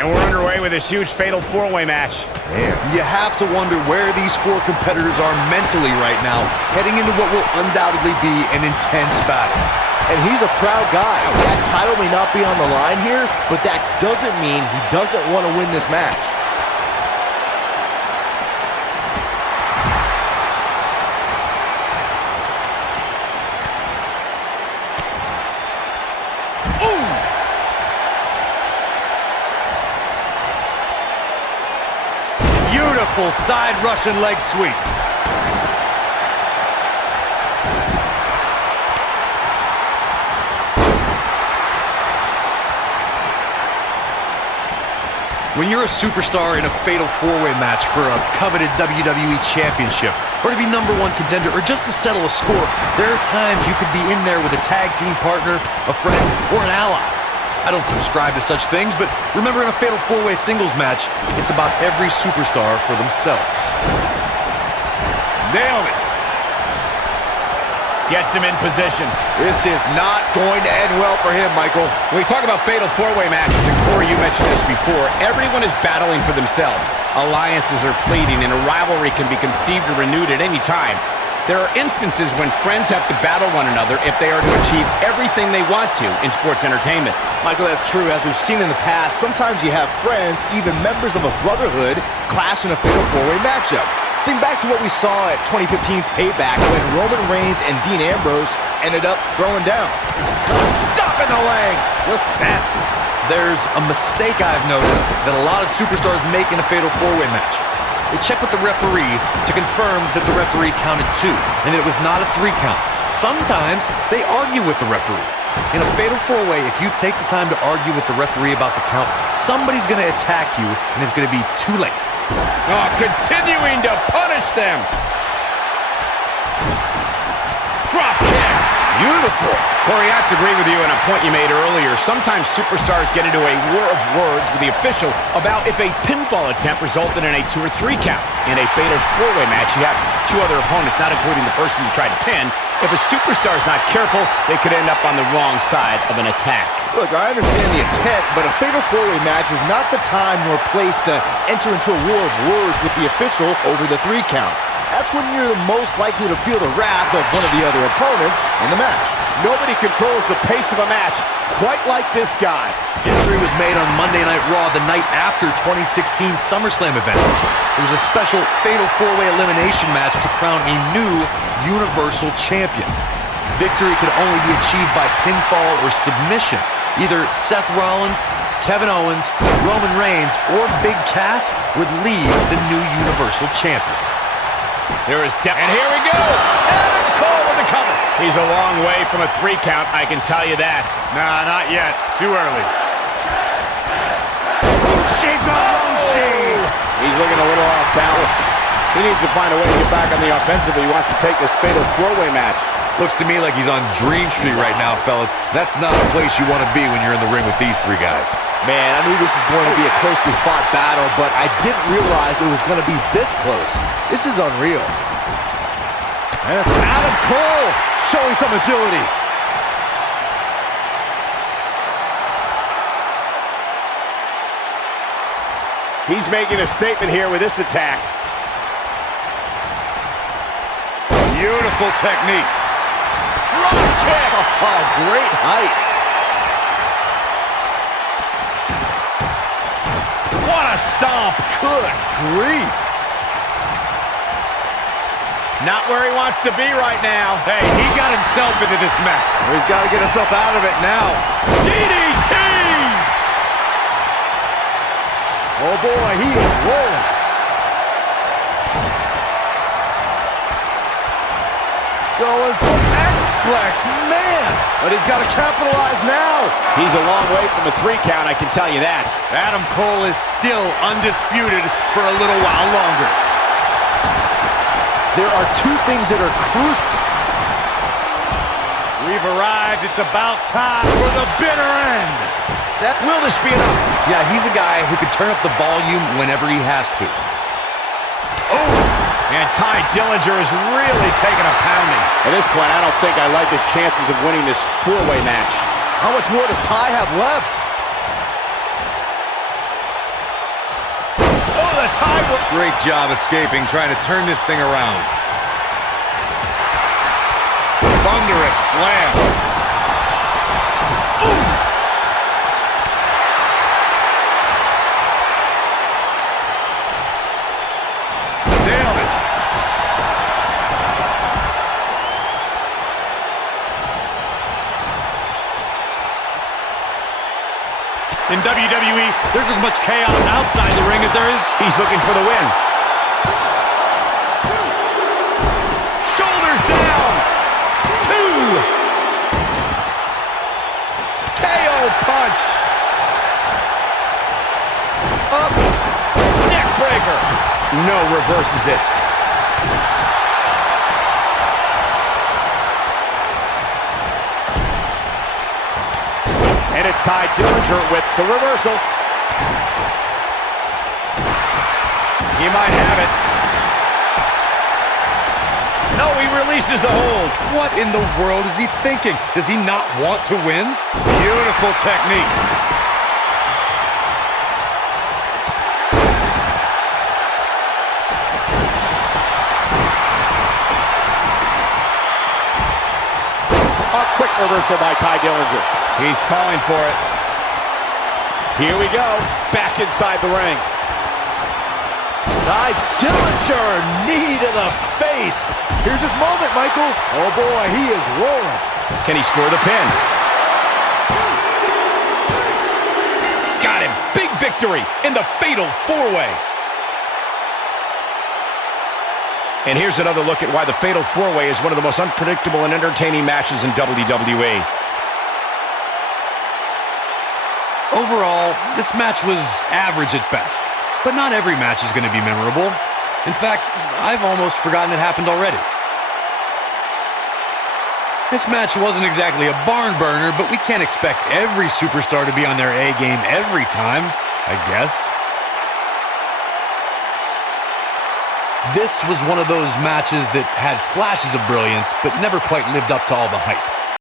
And we're underway with this huge fatal four-way match. Man, you have to wonder where these four competitors are mentally right now, heading into what will undoubtedly be an intense battle. And he's a proud guy. That title may not be on the line here, but that doesn't mean he doesn't want to win this match. Beautiful side Russian leg sweep. When you're a superstar in a fatal four-way match for a coveted WWE Championship, or to be #1 contender, or just to settle a score, there are times you could be in there with a tag team partner, a friend, or an ally. I don't subscribe to such things, but remember, in a fatal four-way singles match, it's about every superstar for themselves. Nailed it. Gets him in position. This is not going to end well for him, Michael. When we talk about fatal four-way matches, and Corey, you mentioned this before, everyone is battling for themselves. Alliances are fleeting, and a rivalry can be conceived or renewed at any time. There are instances when friends have to battle one another if they are to achieve everything they want to in sports entertainment. Michael, that's true. As we've seen in the past, sometimes you have friends, even members of a brotherhood, clash in a fatal four-way matchup. Think back to what we saw at 2015's Payback when Roman Reigns and Dean Ambrose ended up throwing down. Stop in the leg! Just nasty. There's a mistake I've noticed that a lot of superstars make in a fatal four-way match. They check with the referee to confirm that the referee counted 2 and that it was not a 3 count. Sometimes they argue with the referee. In a fatal four-way, if you take the time to argue with the referee about the count, somebody's going to attack you and it's going to be too late. Oh, continuing to punish them. Drop kick. Beautiful. Corey, I have to agree with you on a point you made earlier. Sometimes superstars get into a war of words with the official about if a pinfall attempt resulted in a 2 or 3 count. In a fatal four-way match, you have 2 other opponents, not including the person you tried to pin. If a superstar is not careful, they could end up on the wrong side of an attack. Look, I understand the intent, but a fatal four-way match is not the time nor place to enter into a war of words with the official over the 3 count. That's when you're the most likely to feel the wrath of one of the other opponents in the match. Nobody controls the pace of a match quite like this guy. History was made on Monday Night Raw the night after 2016 SummerSlam event. It was a special fatal four-way elimination match to crown a new Universal Champion. Victory could only be achieved by pinfall or submission. Either Seth Rollins, Kevin Owens, Roman Reigns, or Big Cass would lead the new Universal Champion. There is depth. And here we go. Adam Cole with the cover. He's a long way from a 3 count, I can tell you that. Nah, not yet. Too early. He's looking a little off balance. He needs to find a way to get back on the offensive if he wants to take this fatal four-way match. Looks to me like he's on Dream Street right now, fellas. That's not a place you want to be when you're in the ring with these 3 guys. Man, I knew this was going to be a closely fought battle, but I didn't realize it was going to be this close. This is unreal. And it's Adam Cole showing some agility. He's making a statement here with this attack. Beautiful technique. Drop kick. Oh, great height. What a stomp. Good grief. Not where he wants to be right now. Hey, he got himself into this mess. He's got to get himself out of it now. DDT! Oh boy, he is rolling. Going for X-Plex, man! But he's got to capitalize now. He's a long way from a 3 count, I can tell you that. Adam Cole is still undisputed for a little while longer. There are 2 things that are crucial. We've arrived. It's about time for the bitter end. Will this be enough? Yeah, he's a guy who can turn up the volume whenever he has to. Oh! And Dillinger is really taking a pounding. At this point, I don't think I like his chances of winning this four-way match. How much more does Ty have left? tiebreaker. Great job escaping, trying to turn this thing around. Thunderous slam. Ooh. Nailed it. In WWE, there's as much chaos outside the ring as there is. He's looking for the win. Shoulders down. 2. KO punch. Up. Neck breaker. No, reverses it. And it's Ty Dillinger with the reversal. He might have it. No, he releases the hold. What in the world is he thinking? Does he not want to win? Beautiful technique. A quick reversal by Ty Dillinger. He's calling for it. Here we go. Back inside the ring. Ty Dillinger, knee to the face. Here's his moment, Michael. Oh boy, he is rolling. Can he score the pin? Got him. Big victory in the fatal 4-way. And here's another look at why the fatal 4-way is one of the most unpredictable and entertaining matches in WWE. Overall, this match was average at best. But not every match is going to be memorable. In fact, I've almost forgotten it happened already. This match wasn't exactly a barn burner, but we can't expect every superstar to be on their A game every time, I guess. This was one of those matches that had flashes of brilliance, but never quite lived up to all the hype.